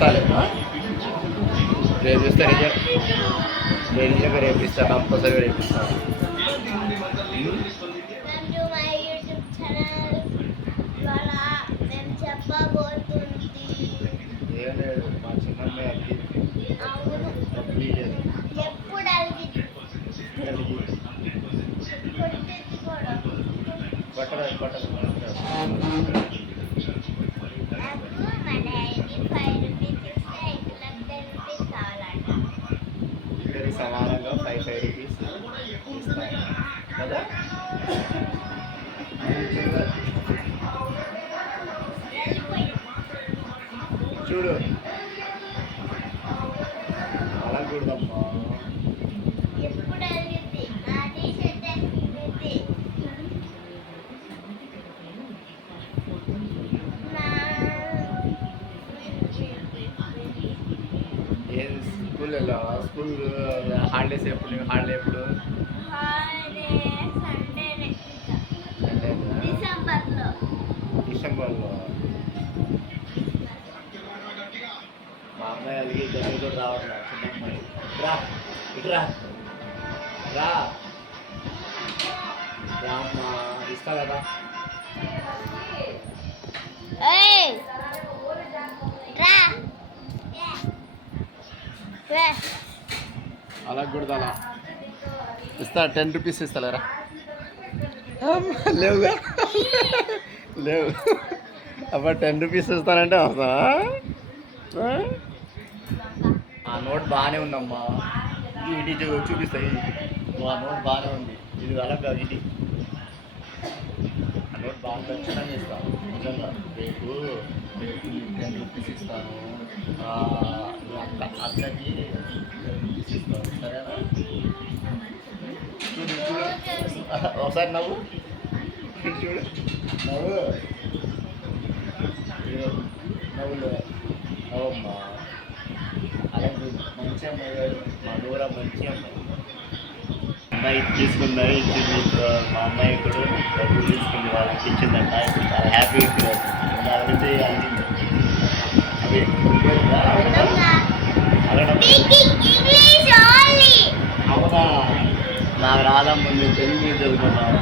ఇస్తాలే రేపు ఇస్తా రేపు ఇస్తా కంపల్సరీగా రేపు ఇస్తాను. ఏం లేదు మా చిన్నమ్మాయి ఇద్దరికి సమానంగా 5 రూపీస్ ఇస్తాను కదా. చూడు అడగకూడదమ్మా. ఏం స్కూల్ వెళ్ళావా? స్కూల్ హాలిడేస్ ఎప్పుడు? నీకు హాలిడే ఎప్పుడు? డిసెంబర్లో. మా అమ్మాయి అడిగి దగ్గర కూడా రావట్లేదు. చిన్నమ్మాయి రా ఇట్రా రా అమ్మా ఇస్తా కదా. అలా కూడా అలా ఇస్తా. 10 రూపీస్ ఇస్తారా? లేవుగా లేవు అబ్బా. 10 రూపీస్ ఇస్తానంటే వస్తా. ఆ నోట్ బాగానే ఉందమ్మా. ఇది చూపిస్తాయి. ఆ నోట్ బాగానే ఉంది. ఇది అలాగా ఇది ఆ నోట్ బాగా ఖచ్చితంగా ఇస్తాను. నిజంగా రేపు 10 రూపీస్ ఇస్తాను. అక్కడికి 10 రూపీస్ ఇస్తాను. సరేనా? చూడు చూడు ఒకసారి నవ్వు. చూడు నవ్వు నవ్వులే నవ్వమ్మా. అలాగే మంచి అమ్మాయి గారు మా దూర మంచి అమ్మాయి. అమ్మాయి తీసుకున్నది ఇచ్చింది. మా అమ్మాయి కూడా డబ్బులు తీసుకుంది, వాళ్ళకి ఇచ్చిందంట. ఇప్పుడు చాలా హ్యాపీగా ఫీల్ అవుతుంది. అడిగితే అడిగింది అవి అవునా? నాకు రాదమ్మ, నేను తెలుగు చదువుకున్నాను.